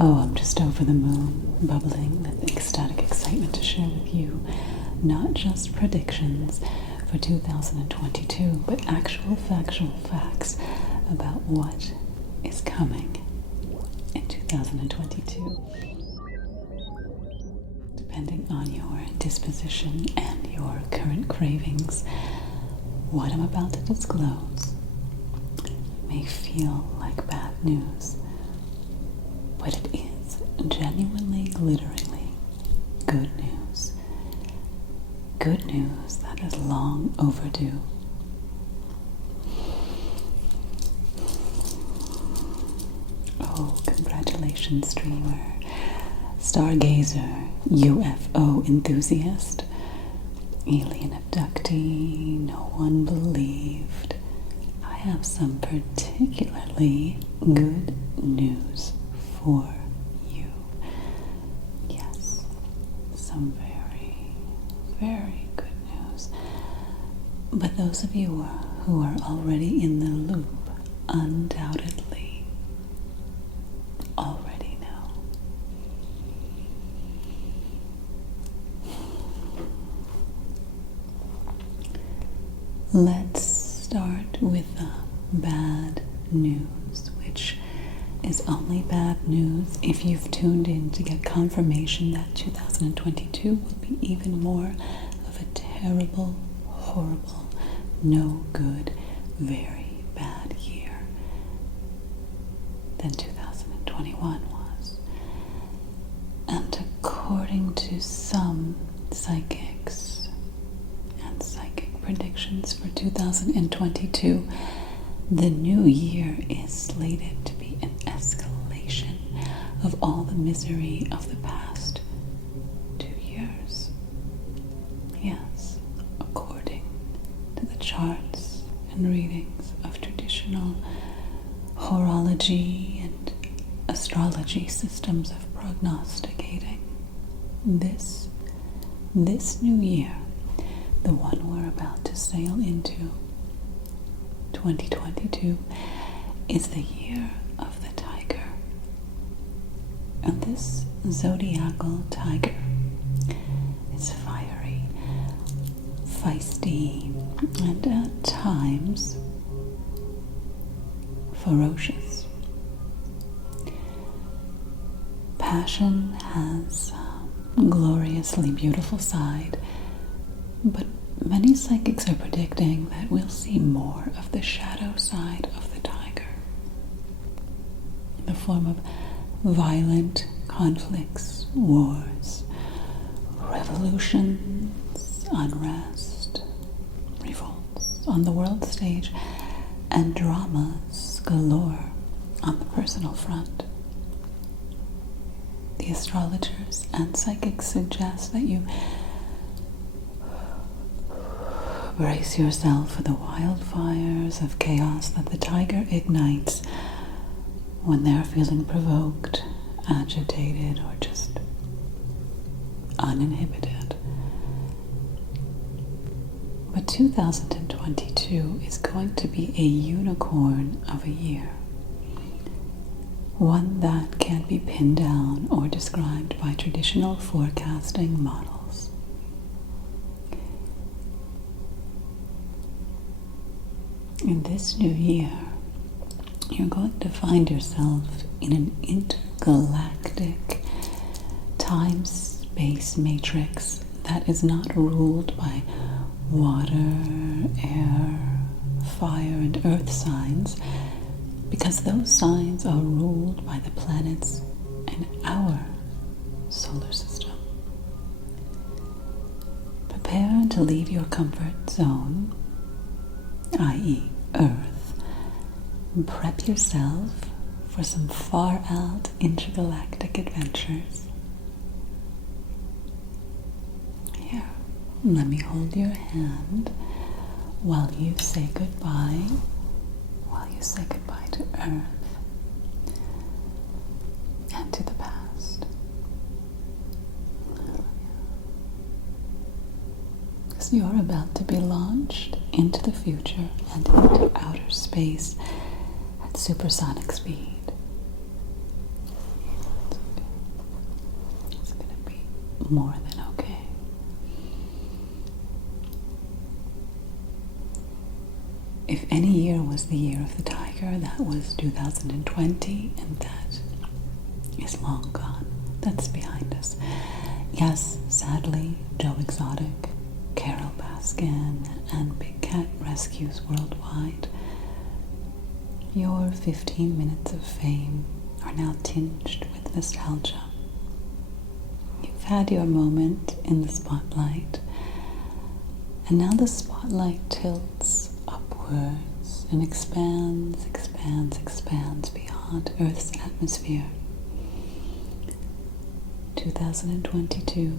Oh, I'm just over the moon, bubbling with ecstatic excitement to share with you not just predictions for 2022, but actual factual facts about what is coming in 2022. Depending on your disposition and your current cravings, what I'm about to disclose may feel like bad news, but it is genuinely, literally good news. Good news that is long overdue. Oh, congratulations, dreamer, stargazer, UFO enthusiast, alien abductee no one believed. I have some particularly good news for you. Yes, some very, very good news. But those of you who are already in the loop undoubtedly already know. Let's start with the bad news, which is only bad news if you've tuned in to get confirmation that 2022 will be even more of a terrible, horrible, no good, very bad year than 2021 was. And according to some psychics and psychic predictions for 2022, the new year is slated to be an escalation of all the misery of the past 2 years. Yes, according to the charts and readings of traditional horology and astrology systems of prognosticating. This new year, the one we're about to sail into, 2022, is the year of the tiger. And this zodiacal tiger is fiery, feisty, and at times ferocious. Passion has a gloriously beautiful side, but many psychics are predicting that we'll see more of the shadow side of the tiger, in the form of violent conflicts, wars, revolutions, unrest, revolts on the world stage, and dramas galore on the personal front. The astrologers and psychics suggest that you brace yourself for the wildfires of chaos that the tiger ignites when they're feeling provoked, agitated, or just uninhibited. But 2022 is going to be a unicorn of a year. One that can't be pinned down or described by traditional forecasting models. In this new year, you're going to find yourself in an intergalactic time-space matrix that is not ruled by water, air, fire, and earth signs, because those signs are ruled by the planets in our solar system. Prepare to leave your comfort zone, i.e. Earth, and prep yourself for some far-out intergalactic adventures. Here, let me hold your hand while you say goodbye. Say goodbye to Earth and to the past. Because you're about to be launched into the future and into outer space at supersonic speed. more than okay. If any year was the year of the tiger, that was 2020, and that is long gone. That's behind us. Yes, sadly, Joe Exotic, Carol Baskin, and Big Cat rescues worldwide. Your 15 minutes of fame are now tinged with nostalgia. You've had your moment in the spotlight, and now the spotlight tilts upwards and expands beyond Earth's atmosphere. 2022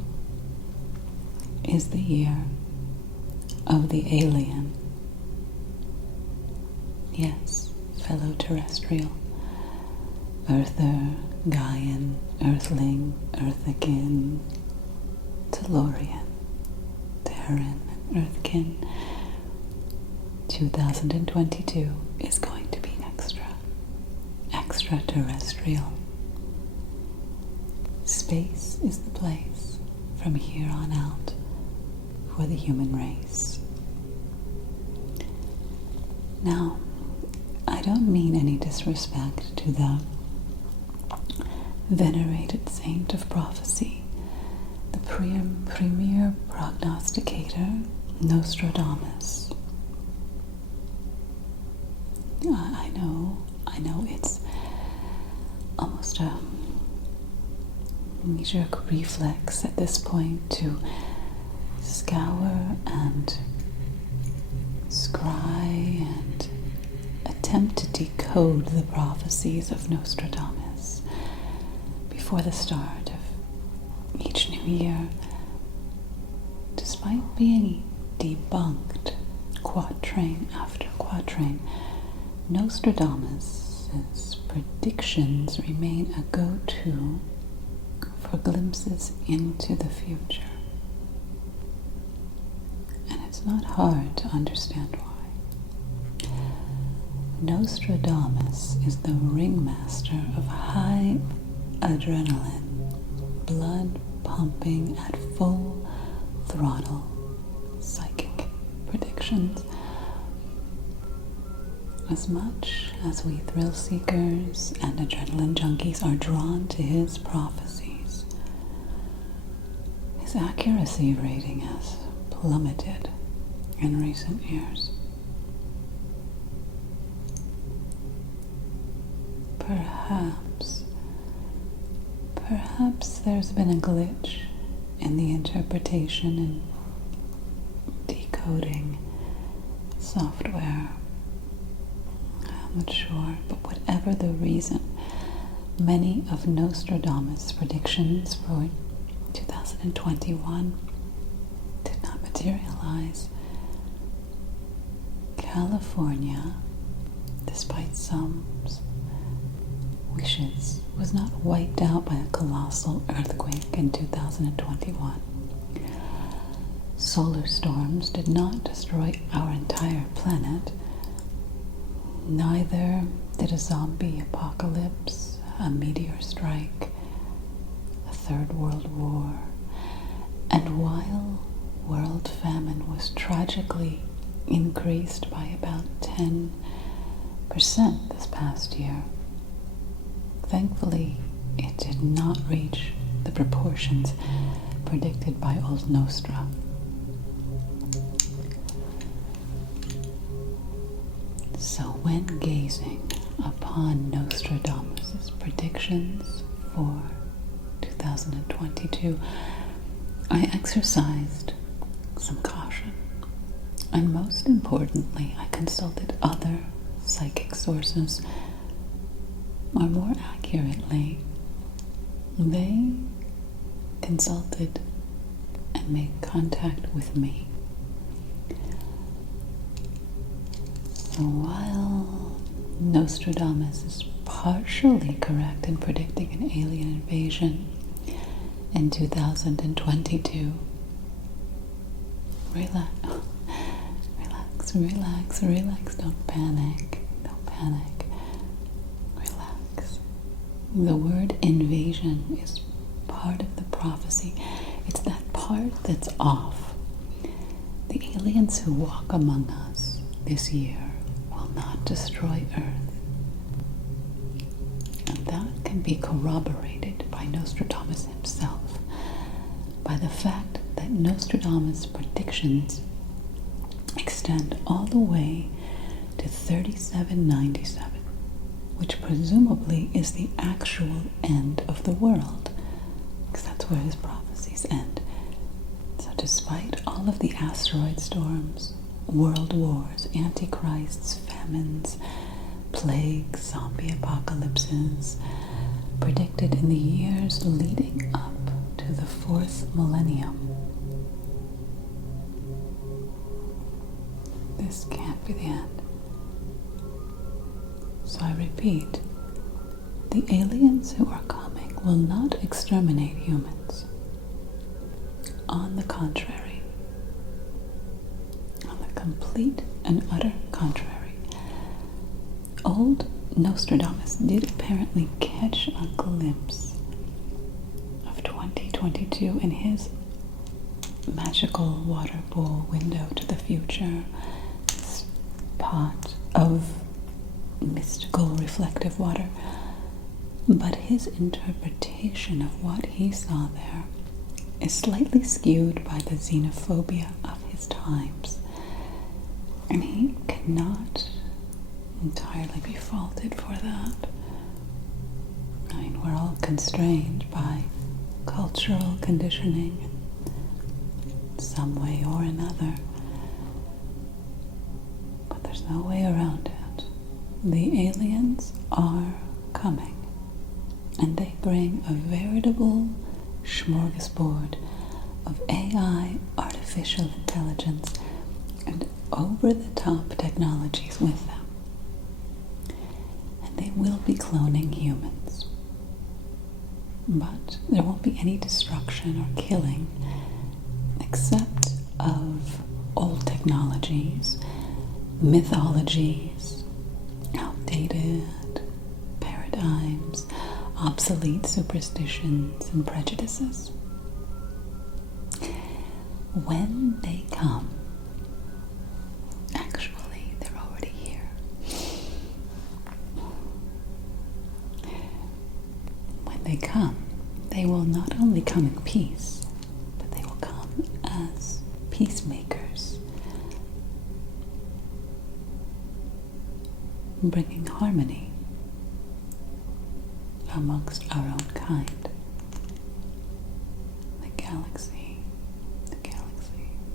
is the year of the alien. Yes, fellow terrestrial, Earther, Gaian, Earthling, Earthican, Tellurian, Terran, and Earthkin. 2022 is going to be extraterrestrial. Space is the place from here on out for the human race. Now, I don't mean any disrespect to the venerated saint of prophecy, the premier prognosticator, Nostradamus. I know it's almost a knee-jerk reflex at this point to scour and scry and attempt to decode the prophecies of Nostradamus before the start of each new year. Despite being debunked quatrain after quatrain, Nostradamus' predictions remain a go-to for glimpses into the future. And it's not hard to understand why. Nostradamus is the ringmaster of high adrenaline, blood pumping at full throttle psychic predictions. As much as we thrill seekers and adrenaline junkies are drawn to his prophecies, his accuracy rating has plummeted in recent years. Perhaps there's been a glitch in the interpretation and decoding software. I'm not sure, but whatever the reason, many of Nostradamus' predictions for 2021 did not materialize. California, despite some wishes, was not wiped out by a colossal earthquake in 2021. Solar storms did not destroy our entire planet. Neither did a zombie apocalypse, a meteor strike, a third world war, and while world famine was tragically increased by about 10% this past year, thankfully it did not reach the proportions predicted by old Nostra. So when gazing upon Nostradamus' predictions for 2022, I exercised some caution. And most importantly, I consulted other psychic sources, or more accurately, they consulted and made contact with me. So while Nostradamus is partially correct in predicting an alien invasion in 2022, relax, don't panic, relax. The word invasion is part of the prophecy. It's that part that's off. The aliens who walk among us this year will not destroy Earth. And that can be corroborated by Nostradamus himself, by the fact that Nostradamus' predictions extend all the way to 3797, which presumably is the actual end of the world, because that's where his prophecies end. So despite all of the asteroid storms, world wars, antichrists, famines, plagues, zombie apocalypses, predicted in the years leading up to the 4th millennium, this can't be the end. So I repeat, the aliens who are coming will not exterminate humans. On the contrary, on the complete and utter contrary, old Nostradamus did apparently catch a glimpse of 2022 in his magical water bowl window to the future, this pot of mystical reflective water. But his interpretation of what he saw there is slightly skewed by the xenophobia of his times, and he cannot entirely be faulted for that. I mean, we're all constrained by cultural conditioning in some way or another, but there's no way around it. The aliens are coming, and they bring a veritable smorgasbord of AI, artificial intelligence, and over-the-top technologies with them. And they will be cloning humans. But there won't be any destruction or killing except of old technologies, mythologies, outdated paradigms, obsolete superstitions and prejudices. When they come, actually, they're already here. When they come, they will not only come in peace, but they will come as peacemakers, bringing harmony amongst our own kind. The galaxy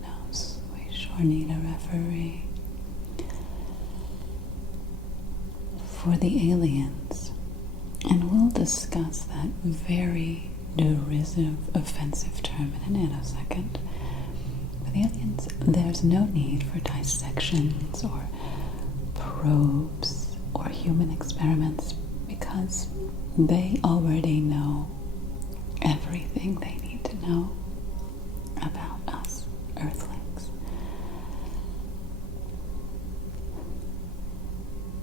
knows we sure need a referee. For the aliens, and we'll discuss that very derisive, offensive term in a nanosecond. For the aliens, there's no need for dissections or probes or human experiments, because they already know everything they need to know about us, Earthlings.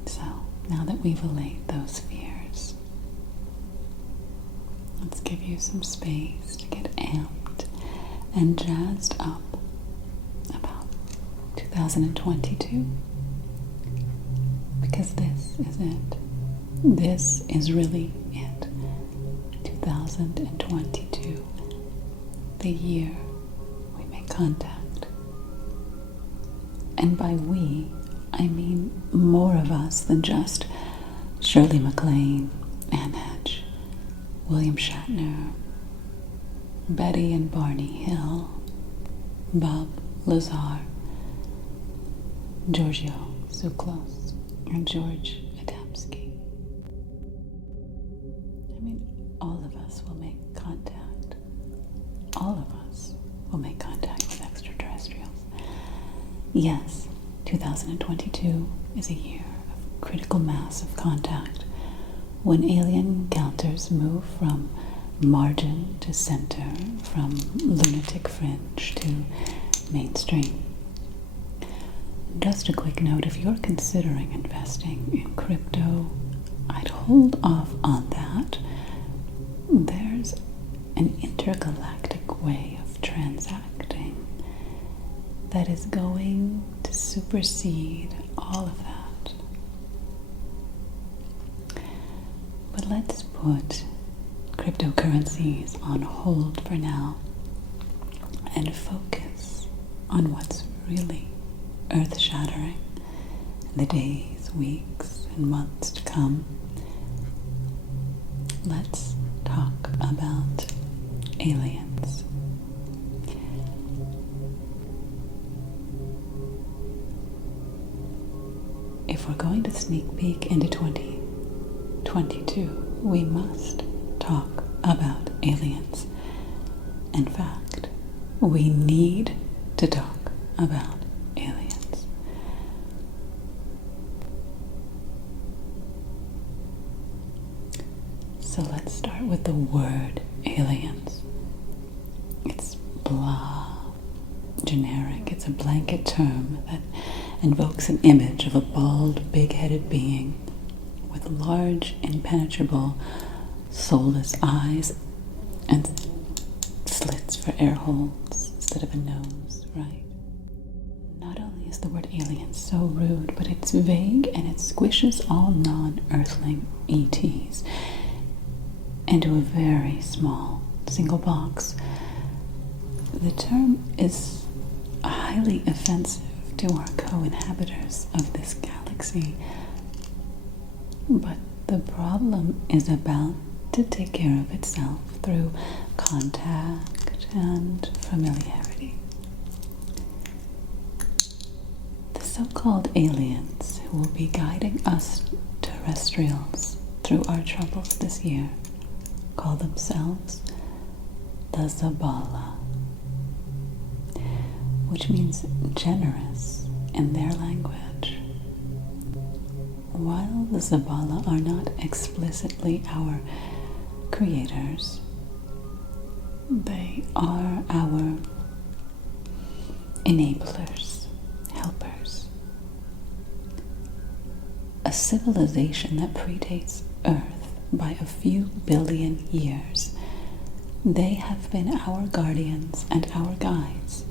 So, now that we've allayed those fears, let's give you some space to get amped and jazzed up about 2022. Because this is it. This is really it. 2022. The year we make contact. And by we, I mean more of us than just Shirley MacLaine, Anne Hedge, William Shatner, Betty and Barney Hill, Bob Lazar, Giorgio, Tsoukalos, and George. I mean, all of us will make contact. All of us will make contact with extraterrestrials. Yes, 2022 is a year of critical mass of contact, when alien encounters move from margin to center, from lunatic fringe to mainstream. Just a quick note, if you're considering investing in crypto, I'd hold off on that. There's an intergalactic way of transacting that is going to supersede all of that. But let's put cryptocurrencies on hold for now and focus on what's really earth-shattering in the days, weeks, and months to come. Let's talk about aliens. If we're going to sneak peek into 2022, we must talk about aliens. In fact, we need to talk about aliens. So let's start with the word aliens. It's blah, generic. It's a blanket term that invokes an image of a bald, big-headed being with large, impenetrable, soulless eyes and slits for air holes instead of a nose, right? Not only is the word alien so rude, but it's vague and it squishes all non-earthling ETs into a very small single box. The term is highly offensive to our co-inhabitants of this galaxy, but the problem is about to take care of itself through contact and familiarity. The so-called aliens who will be guiding us terrestrials through our troubles this year call themselves the Zabala, which means generous in their language. While the Zabala are not explicitly our creators, they are our enablers, helpers. A civilization that predates Earth by a few billion years, they have been our guardians and our guides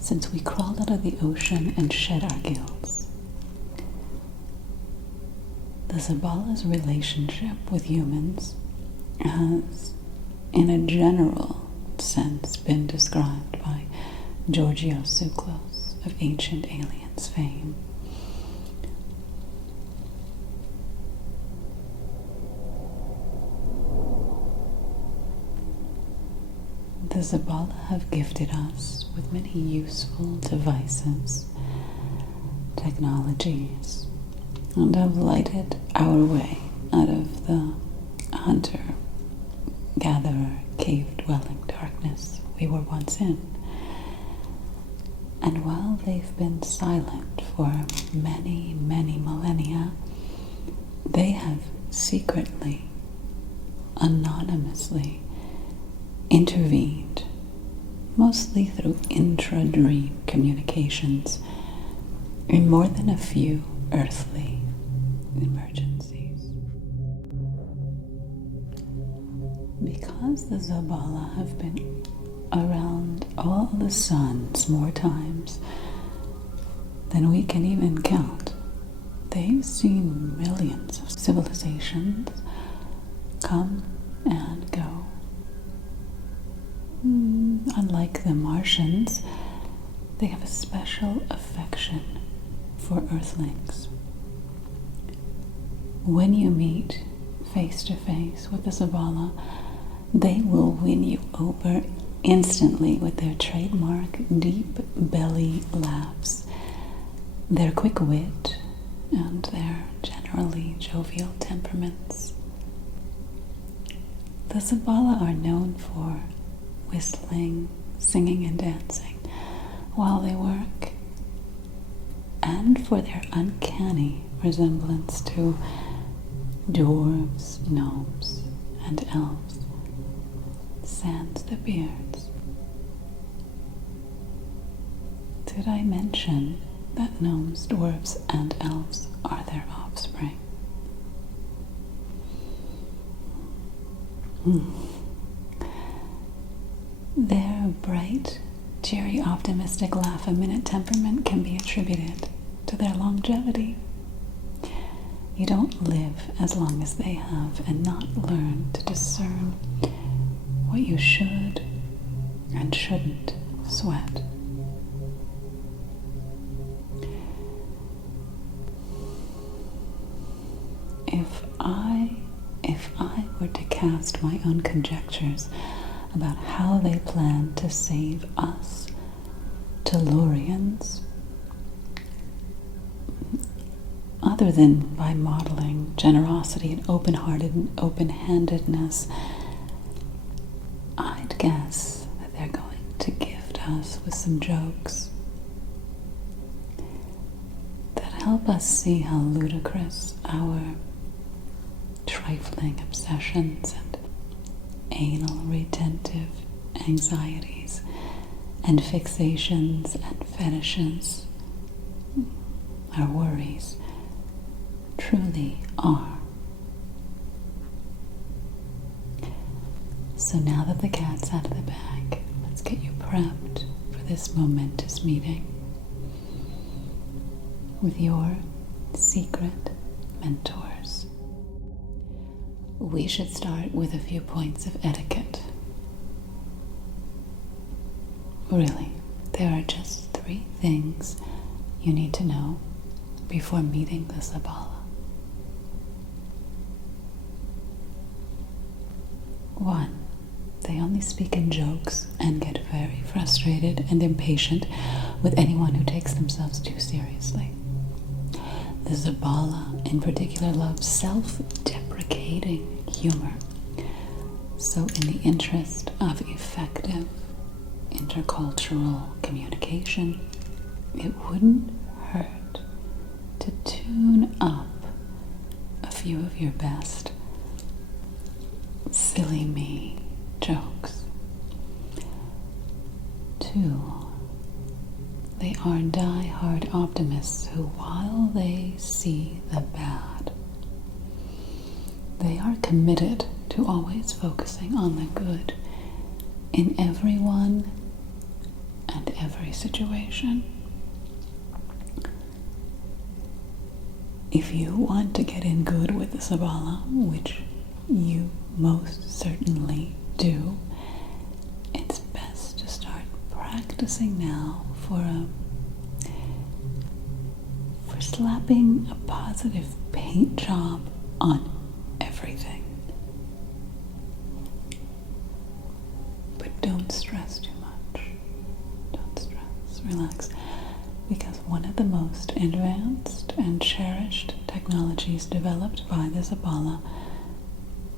since we crawled out of the ocean and shed our gills. The Zabala's relationship with humans has, in a general sense, been described by Giorgio Tsoukalos of Ancient Aliens fame. The Zabala have gifted us with many useful devices, technologies, and have lighted our way out of the hunter-gatherer, cave-dwelling darkness we were once in. And while they've been silent for many, many millennia, they have secretly, anonymously, intervened, mostly through intra-dream communications, in more than a few earthly emergencies. Because the Zabala have been around all the suns more times than we can even count, they've seen millions of civilizations come and go. Unlike the Martians, they have a special affection for Earthlings. When you meet face to face with the Zabala, they will win you over instantly with their trademark deep belly laughs, their quick wit, and their generally jovial temperaments. The Zabala are known for whistling, singing, and dancing while they work, and for their uncanny resemblance to dwarves, gnomes, and elves, sans the beards. Did I mention that gnomes, dwarves, and elves are their offspring? Their bright cheery, optimistic, laugh-a-minute temperament can be attributed to their longevity. You don't live as long as they have and not learn to discern what you should and shouldn't sweat. If I were to cast my own conjectures about how they plan to save us Tellurians, other than by modeling generosity and open-handedness, I'd guess that they're going to gift us with some jokes that help us see how ludicrous our trifling obsessions and anal retentive anxieties and fixations and fetishes, our worries, truly are. So now that the cat's out of the bag, let's get you prepped for this momentous meeting with your secret mentors. We should start with a few points of etiquette. Really, there are just 3 things you need to know before meeting the Sabala. 1. They only speak in jokes and get very frustrated and impatient with anyone who takes themselves too seriously. The Zabala in particular loves self-deprecating humor. So in the interest of effective intercultural communication, it wouldn't hurt to tune up a few of your best silly me jokes. 2. They are die-hard optimists who, while they see the bad, they are committed to always focusing on the good in everyone and every situation. If you want to get in good with the Sabala, which you most certainly do, it's best to start practicing now for slapping a positive paint job on everything. But don't stress too much. Don't stress. Relax. Because one of the most advanced and cherished technologies developed by the Zabala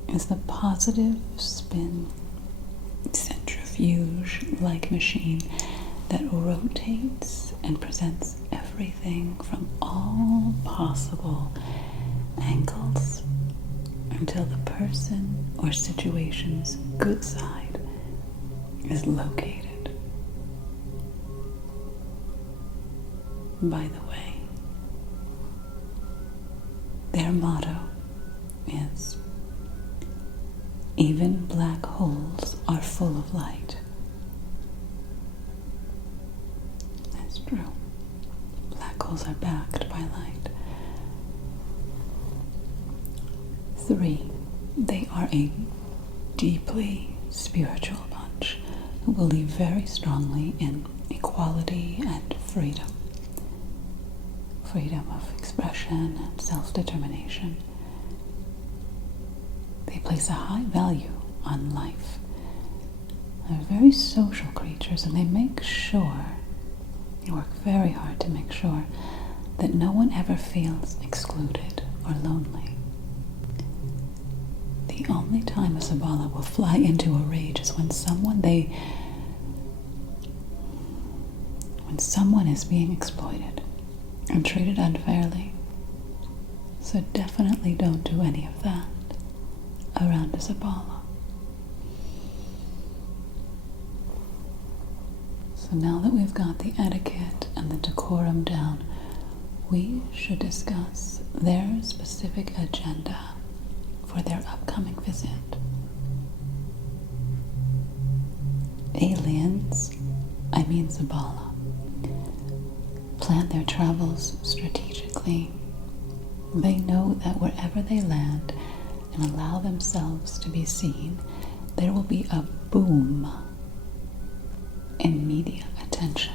is the positive spin centrifuge-like machine that rotates and presents everything from all possible angles until the person or situation's good side is located. By the way, their motto is, "Even black holes are full of light." That's true. Black holes are backed by light. 3. They are a deeply spiritual bunch who believe very strongly in equality and freedom. Freedom of expression and self-determination. They place a high value on life. They're very social creatures, and they work very hard to make sure that no one ever feels excluded or lonely. The only time a Sabala will fly into a rage is when someone is being exploited and treated unfairly. So definitely don't do any of that around a Sabala. So now that we've got the etiquette and the decorum down, we should discuss their specific agenda for their upcoming visit. Aliens I mean Zabala, plan their travels strategically. They know that wherever they land and allow themselves to be seen, there will be a boom in media attention,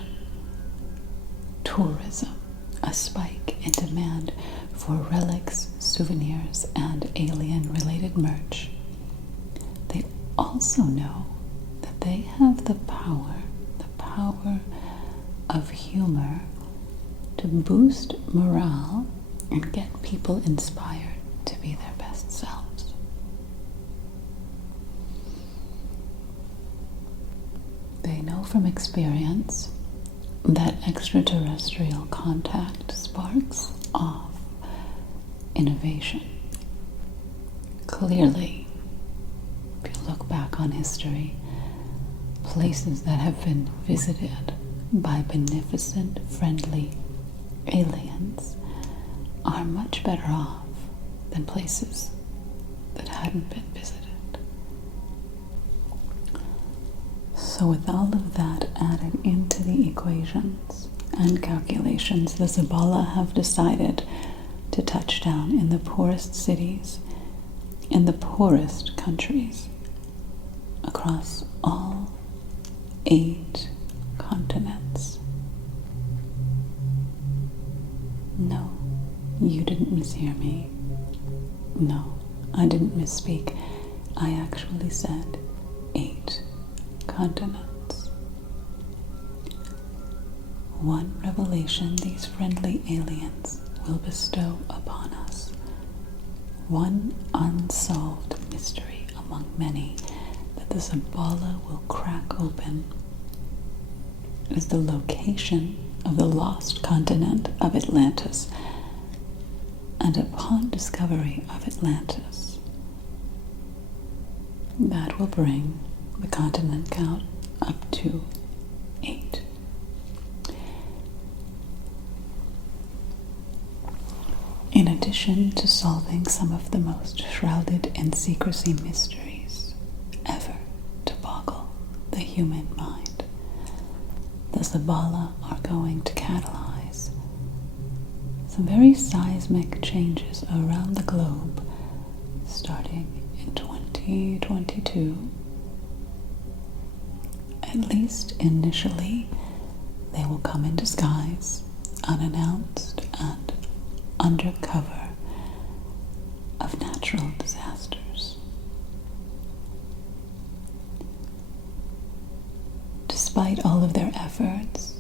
tourism, a spike in demand for relics, souvenirs, and alien-related merch. They also know that they have the power of humor to boost morale and get people inspired to be their best selves. They know from experience that extraterrestrial contact sparks off innovation. Clearly, if you look back on history, places that have been visited by beneficent, friendly aliens are much better off than places that hadn't been visited. So with all of that added into the equations and calculations, the Zabala have decided to touch down in the poorest cities, in the poorest countries, across all 8 continents. No, you didn't mishear me. No, I didn't misspeak. I actually said 8 continents. One revelation these friendly aliens will bestow upon us, one unsolved mystery among many that the Zabala will crack open, is the location of the lost continent of Atlantis. And upon discovery of Atlantis, that will bring the continent count up to 8. In addition to solving some of the most shrouded in secrecy mysteries ever to boggle the human mind, the Zabala are going to catalyze some very seismic changes around the globe starting in 2022. At least initially, they will come in disguise, unannounced and under cover of natural disasters. Despite all of their efforts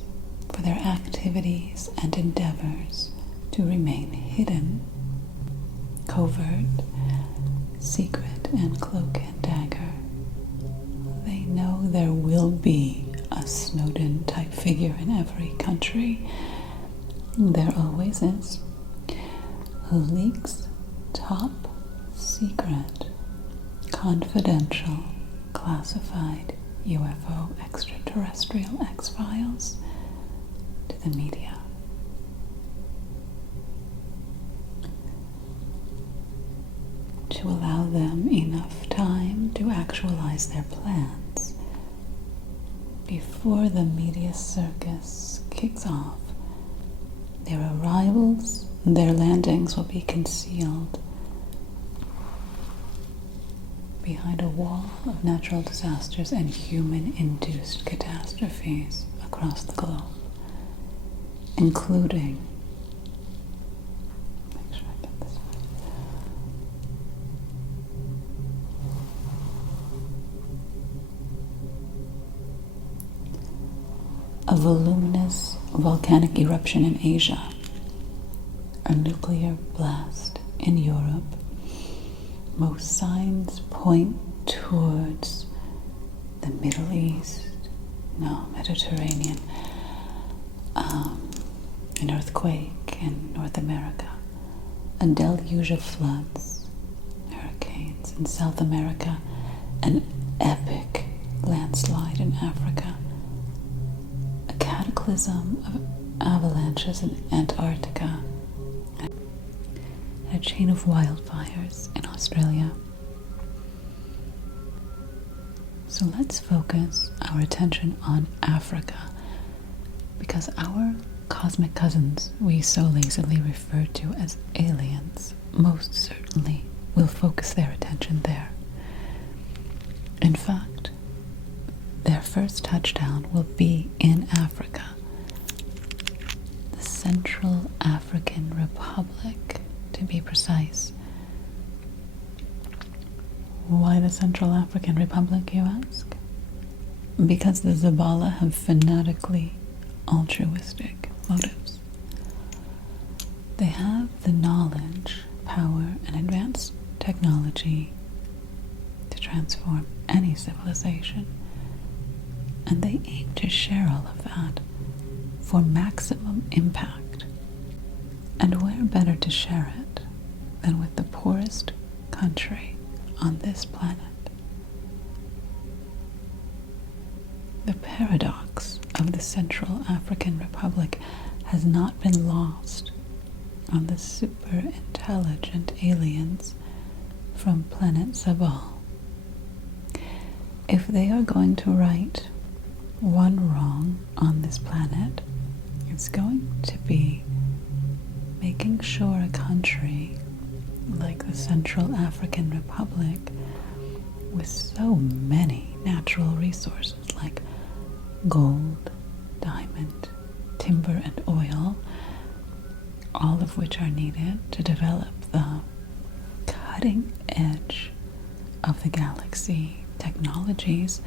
for their activities and endeavors to remain hidden, covert, secret, and cloak and dagger, they know there will be a Snowden-type figure in every country. There always is, who leaks top secret, confidential, classified UFO extraterrestrial X-Files to the media. To allow them enough time to actualize their plans before the media circus kicks off. Their arrivals, their landings will be concealed behind a wall of natural disasters and human-induced catastrophes across the globe, including, make sure I get this right, a voluminous volcanic eruption in Asia, a nuclear blast in Europe. Most signs point towards the Middle East, Mediterranean, an earthquake in North America, a deluge of floods, hurricanes in South America, an epic landslide in Africa, a cataclysm of avalanches in Antarctica, a chain of wildfires in Australia. So let's focus our attention on Africa because our cosmic cousins we so lazily refer to as aliens most certainly will focus their attention there. In fact, their first touchdown will be in Africa, the Central African Republic, to be precise. Why the Central African Republic, you ask? Because the Zabala have fanatically altruistic motives. They have the knowledge, power, and advanced technology to transform any civilization, and they aim to share all of that for maximum impact. And where better to share it than with the poorest country on this planet? The paradox of the Central African Republic has not been lost on the super intelligent aliens from planet Zabal. If they are going to right one wrong on this planet, it's going to be making sure a country like the Central African Republic, with so many natural resources like gold, diamond, timber, and oil, all of which are needed to develop the cutting edge of the galaxy technologies,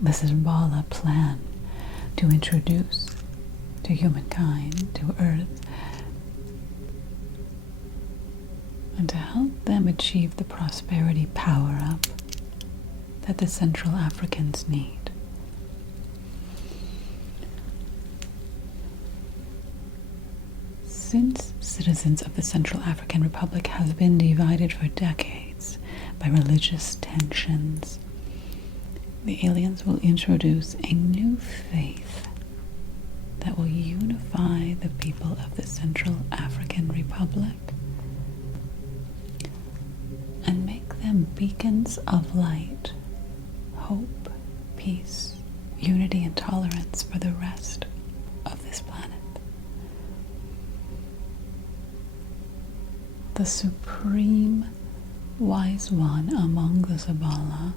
the Zabala plan to introduce to humankind, to Earth, and to help them achieve the prosperity power-up that the Central Africans need. Since citizens of the Central African Republic have been divided for decades by religious tensions, the aliens will introduce a new faith that will unify the people of the Central African Republic and make them beacons of light, hope, peace, unity, and tolerance for the rest of this planet. The supreme wise one among the Zabala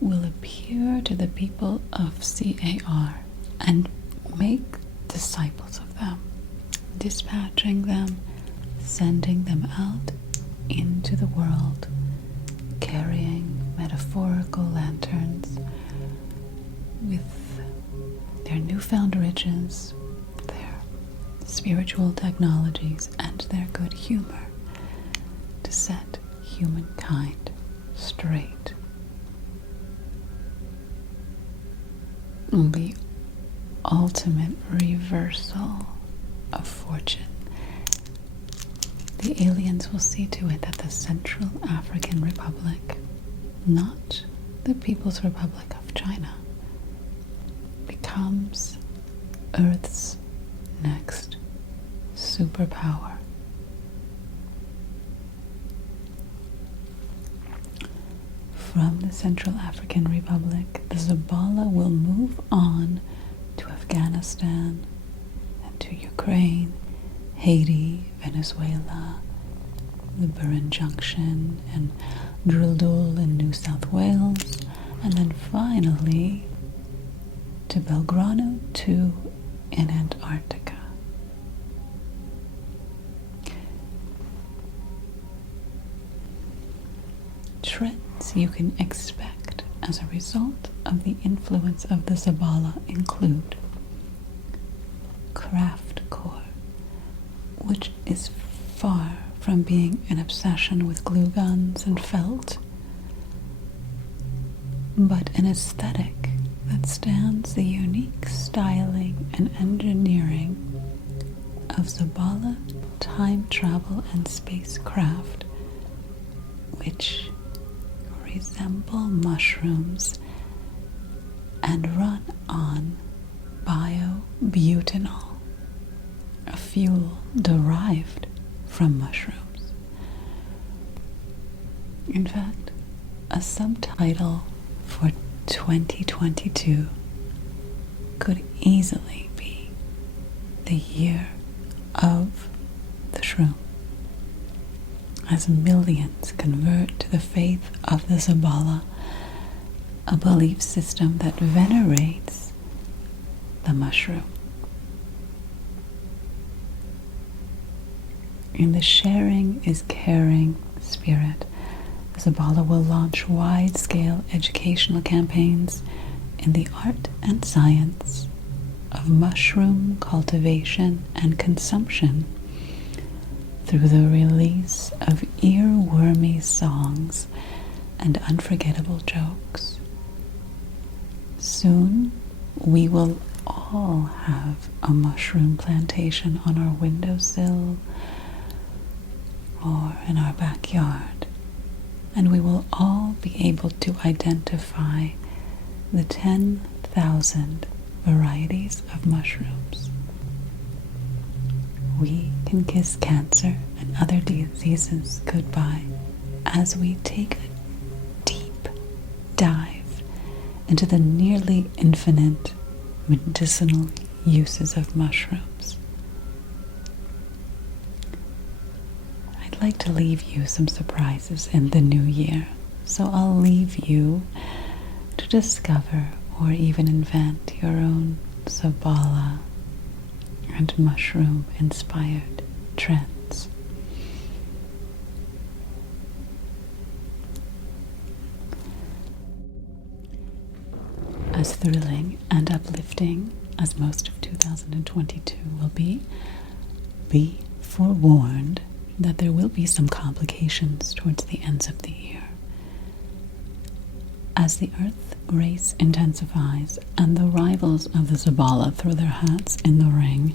will appear to the people of CAR and make disciples of them, dispatching them, sending them out into the world, carrying metaphorical lanterns with their newfound riches, their spiritual technologies, and their good humor to set humankind straight. The ultimate reversal of fortune. The aliens will see to it that the Central African Republic, not the People's Republic of China, becomes Earth's next superpower. From the Central African Republic, the Zabala will move on to Afghanistan and to Ukraine, Haiti, Venezuela, the Burin Junction, and Drildul in New South Wales, and then finally to Belgrano 2 in Antarctica. Trends you can expect as a result of the influence of the Zabala include craftcore, which is far from being an obsession with glue guns and felt, but an aesthetic that stands the unique styling and engineering of Zabala time travel and spacecraft, which resemble mushrooms and run on biobutanol, a fuel derived from mushrooms. In fact, a subtitle for 2022 could easily be the year of the shroom, as millions convert to the faith of the Zabala, a belief system that venerates the mushroom. In the sharing is caring spirit, the Zabala will launch wide-scale educational campaigns in the art and science of mushroom cultivation and consumption through the release of earwormy songs and unforgettable jokes. Soon, we will all have a mushroom plantation on our windowsill or in our backyard, and we will all be able to identify the 10,000 varieties of mushrooms. We can kiss cancer and other diseases goodbye as we take a deep dive into the nearly infinite medicinal uses of mushrooms. I'd like to leave you some surprises in the new year, so I'll leave you to discover or even invent your own Zabala and mushroom-inspired trends. As thrilling and uplifting as most of 2022 will be forewarned that there will be some complications towards the ends of the year. As the Earth race intensifies and the rivals of the Zabala throw their hats in the ring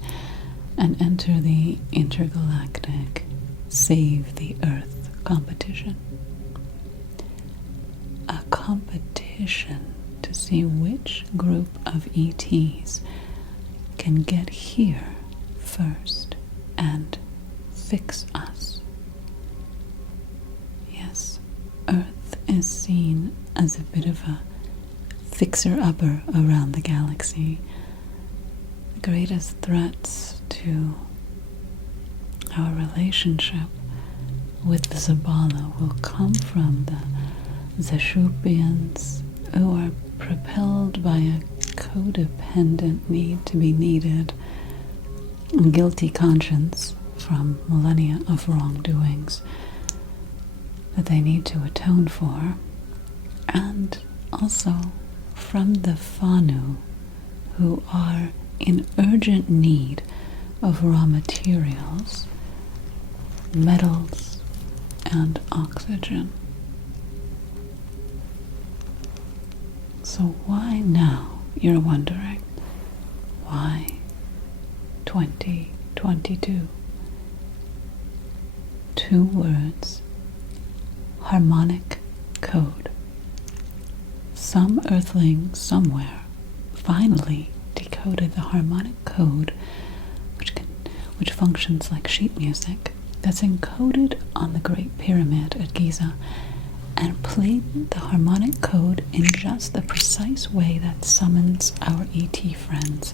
and enter the intergalactic Save the Earth competition. A competition to see which group of ETs can get here first and fix us. Yes, Earth is seen as a bit of a fixer-upper around the galaxy. The greatest threats to our relationship with the Zabala will come from the Zashupians, who are propelled by a codependent need to be needed, a guilty conscience from millennia of wrongdoings that they need to atone for, and also from the Fanu, who are in urgent need of raw materials, metals, and oxygen. So why now, you're wondering? Why 2022? 2 words: harmonic code. Some earthling somewhere finally decoded the harmonic code, which functions like sheet music, that's encoded on the Great Pyramid at Giza, and played the harmonic code in just the precise way that summons our ET friends,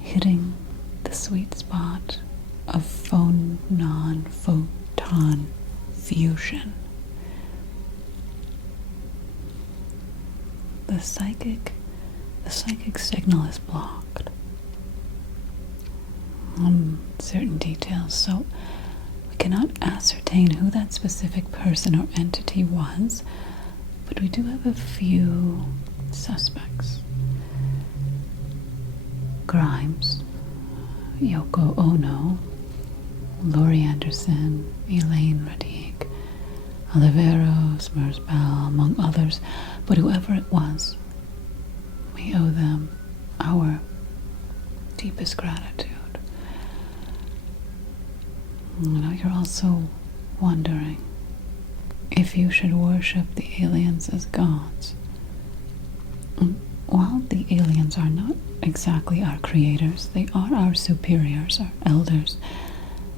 hitting the sweet spot of phonon-photon fusion. The psychic signal is blocked on certain details, so we cannot ascertain who that specific person or entity was, but we do have a few suspects. Grimes, Yoko Ono, Laurie Anderson, Elaine Radique, Oliveros, Merzbal, among others, but whoever it was, we owe them our deepest gratitude. I know you're also wondering if you should worship the aliens as gods. While the aliens are not exactly our creators, they are our superiors, our elders.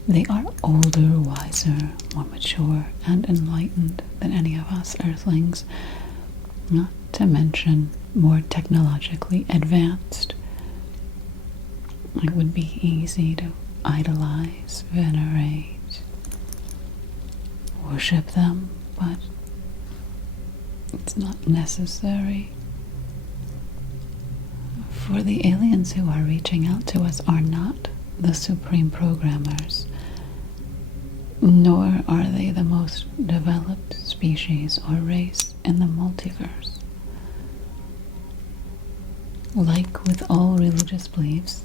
They are older, wiser, more mature, and enlightened than any of us earthlings. not to mention more technologically advanced. It would be easy to idolize, venerate, worship them, but it's not necessary. For the aliens who are reaching out to us are not the supreme programmers, nor are they the most developed species or race in the multiverse. Like with all religious beliefs,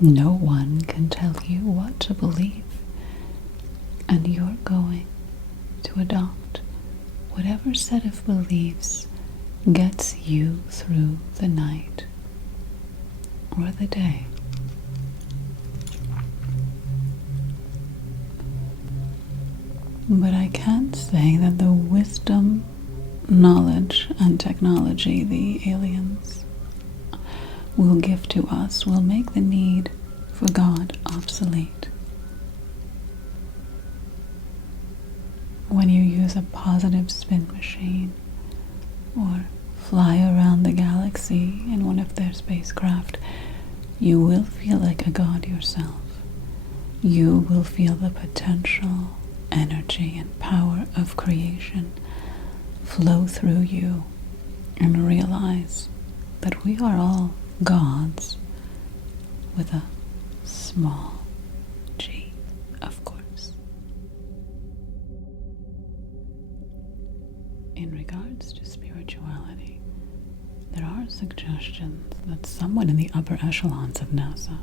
no one can tell you what to believe, and you're going to adopt whatever set of beliefs gets you through the night or the day. But I can't say that the wisdom, knowledge, and technology the aliens will give to us will make the need for God obsolete. When you use a positive spin machine or fly around the galaxy in one of their spacecraft, you will feel like a god yourself. You will feel the potential, energy, and power of creation flow through you and realize that we are all gods with a small g, of course. In regards to spirituality, there are suggestions that someone in the upper echelons of NASA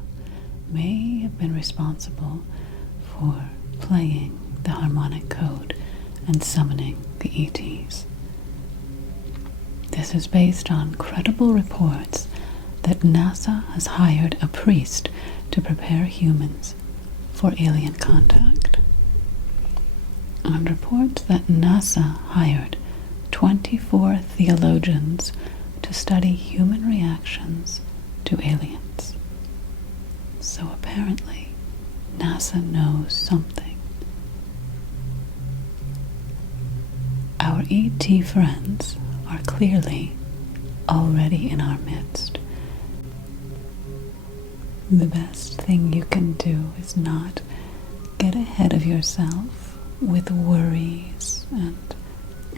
may have been responsible for playing the harmonic code and summoning the ETs. This is based on credible reports that NASA has hired a priest to prepare humans for alien contact, and reports that NASA hired 24 theologians to study human reactions to aliens. So apparently, NASA knows something. Our ET friends are clearly already in our midst. The best thing you can do is not get ahead of yourself with worries and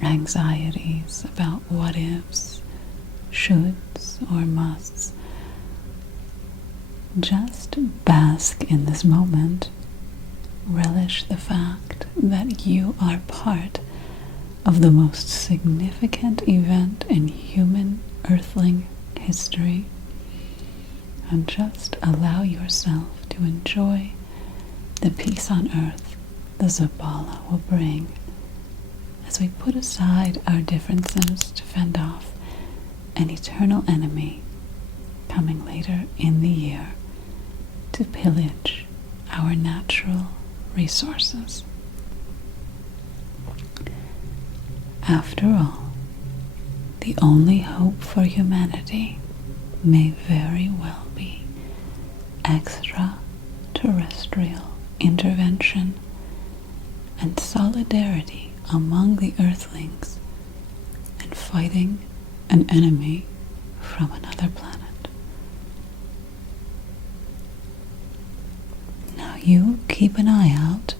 anxieties about what ifs, shoulds, or musts. Just bask in this moment. Relish the fact that you are part of the most significant event in human earthling history, and just allow yourself to enjoy the peace on earth the Zabala will bring as we put aside our differences to fend off an eternal enemy coming later in the year to pillage our natural resources. After all, the only hope for humanity may very well be extraterrestrial intervention and solidarity among the Earthlings in fighting an enemy from another planet. Now you keep an eye out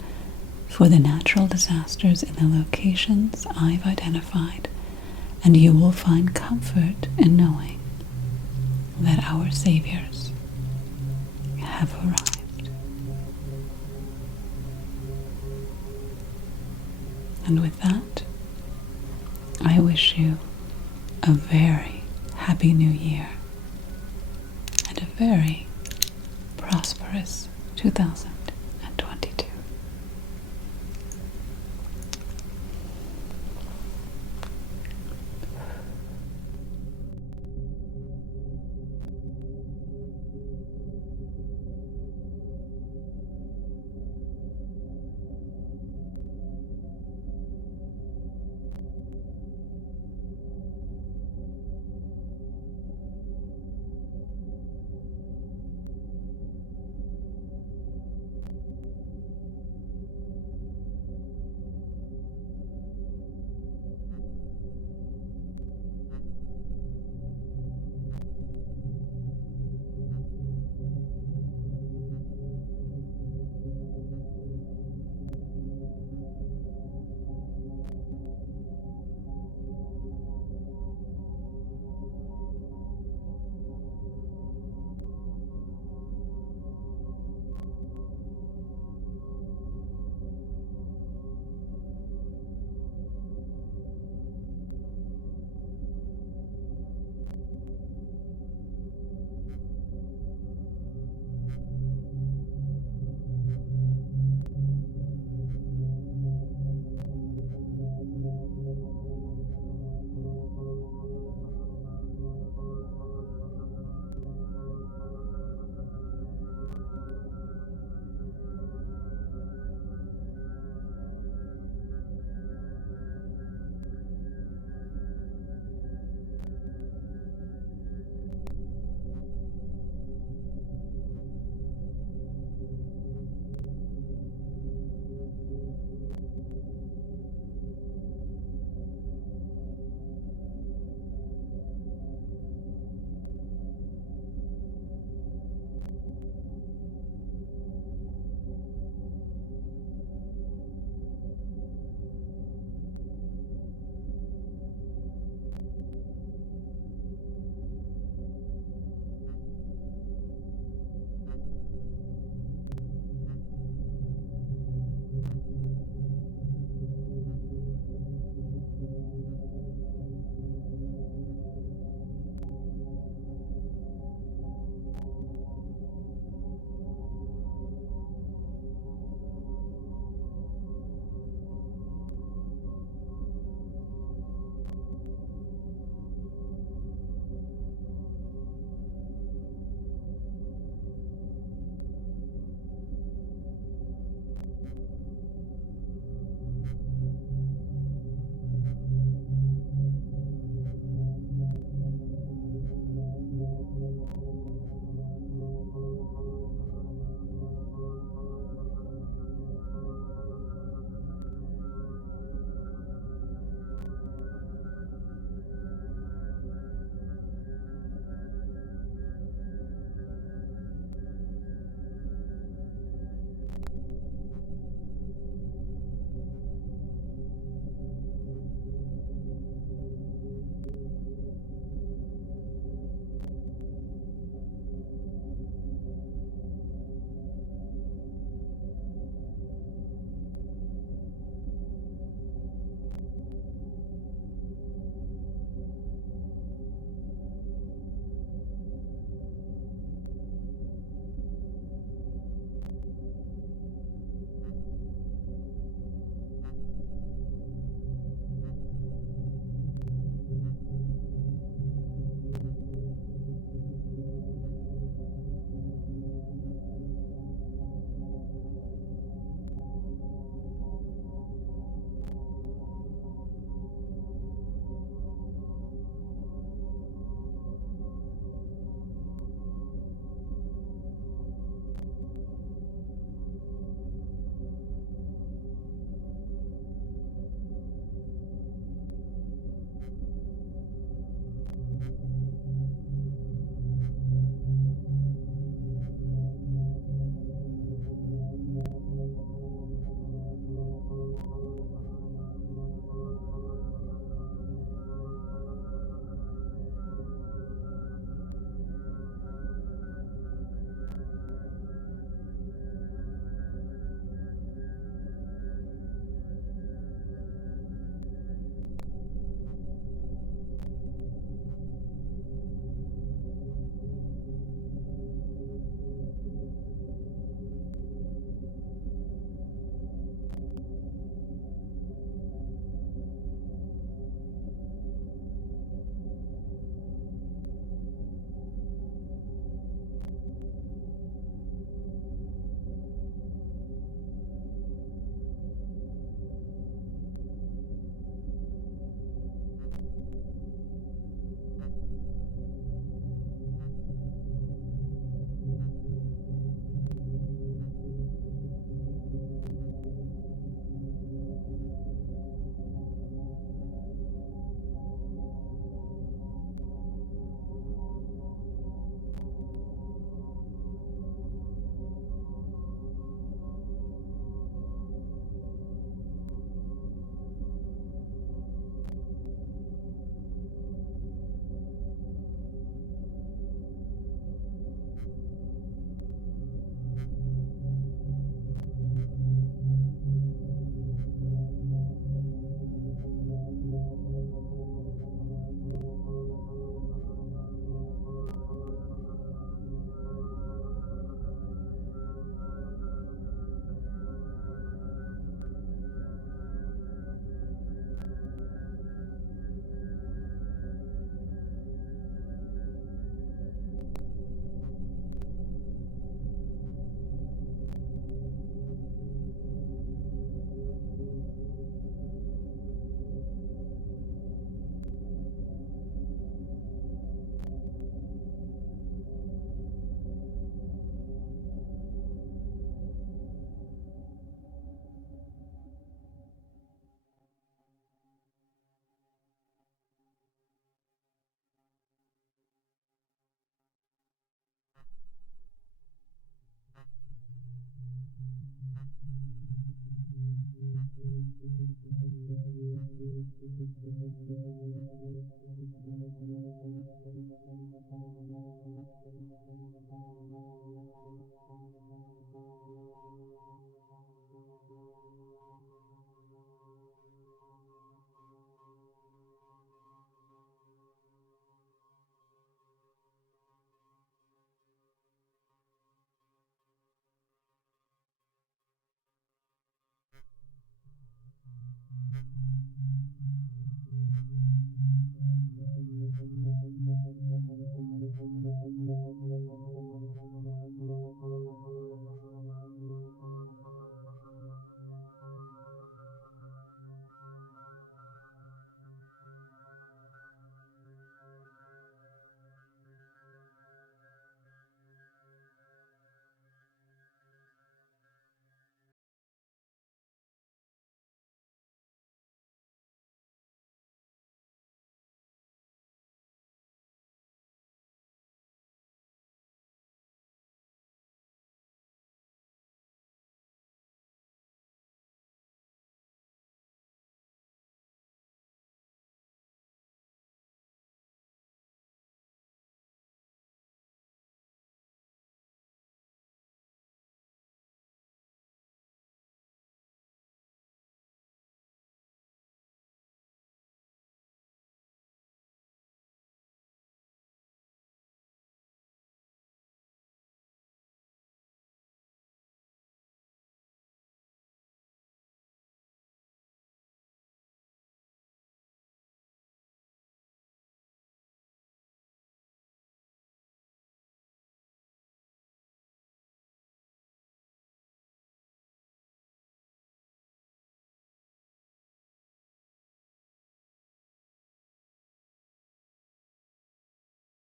for the natural disasters in the locations I've identified, and you will find comfort in knowing that our saviors have arrived. And with that, I wish you a very happy new year and a very prosperous 2022.